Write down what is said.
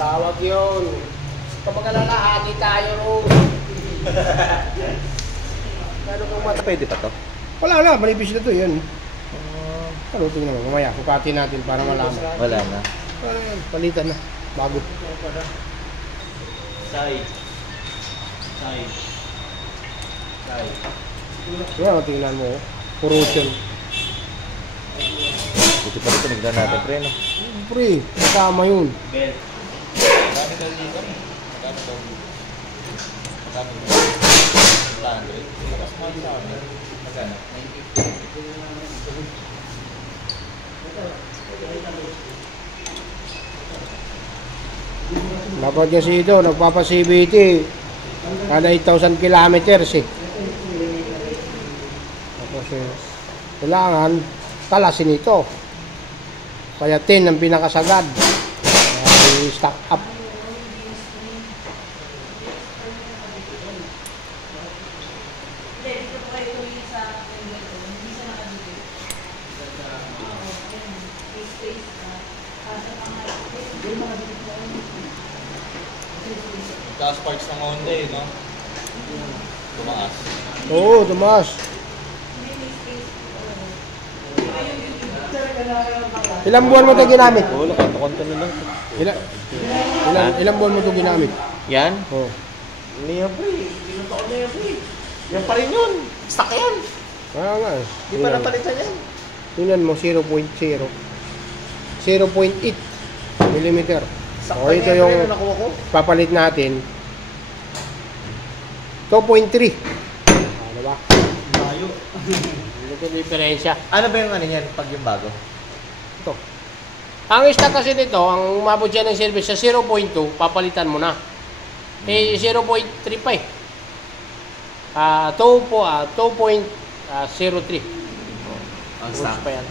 Tawag yun. Kapag lalahati tayo ron. Pwede pa to? Wala na, manipis na to yan. Ano tingnan mo, mamaya, sukatin natin para malaman. Wala na. Palitan na, bago. Side. Side. Side. Yan, tingnan mo, corrosion. Buti pa rin pinagdaan natin, pre, no? Pre, kasama yun. Belt. Magkano daw dito? Magkano daw dito? Magkano daw dito? 100. Mas mahal sa amin. Magkano? 90. Dapat kasi ito, nagpapa-CVT kada 8,000 kilometers eh. Tapos kailangan talasin ito. Kaya 10 ang pinakasagad. Kaya stock up. Taas parts ng Honda eh, no? Tumaas. Oo, tumaas. Ilang buwan mo ito ginamit? Oo, nakanto-kanto na lang. Ilang buwan mo ito ginamit? Yan? Oo. Ano yan, pre? Pinuto ko na yan, pre. Yan pa rin yun. Stock yan. Kaya nga eh. Di pa napalitan yan. Tingnan mo, 0.0. 0.8 millimeter. Stock O, ito yung nakuha ko. papalit natin. 2.3. Ano ba? Bayo. Ano ito diferensya? Ano ba yung ano yan pag yung bago? Ito. Ang stock kasi nito, ang umabot siya ng service sa 0.2, papalitan mo na. Eh, 0.3 pa eh. 2.03. Ang stock. Pa yan.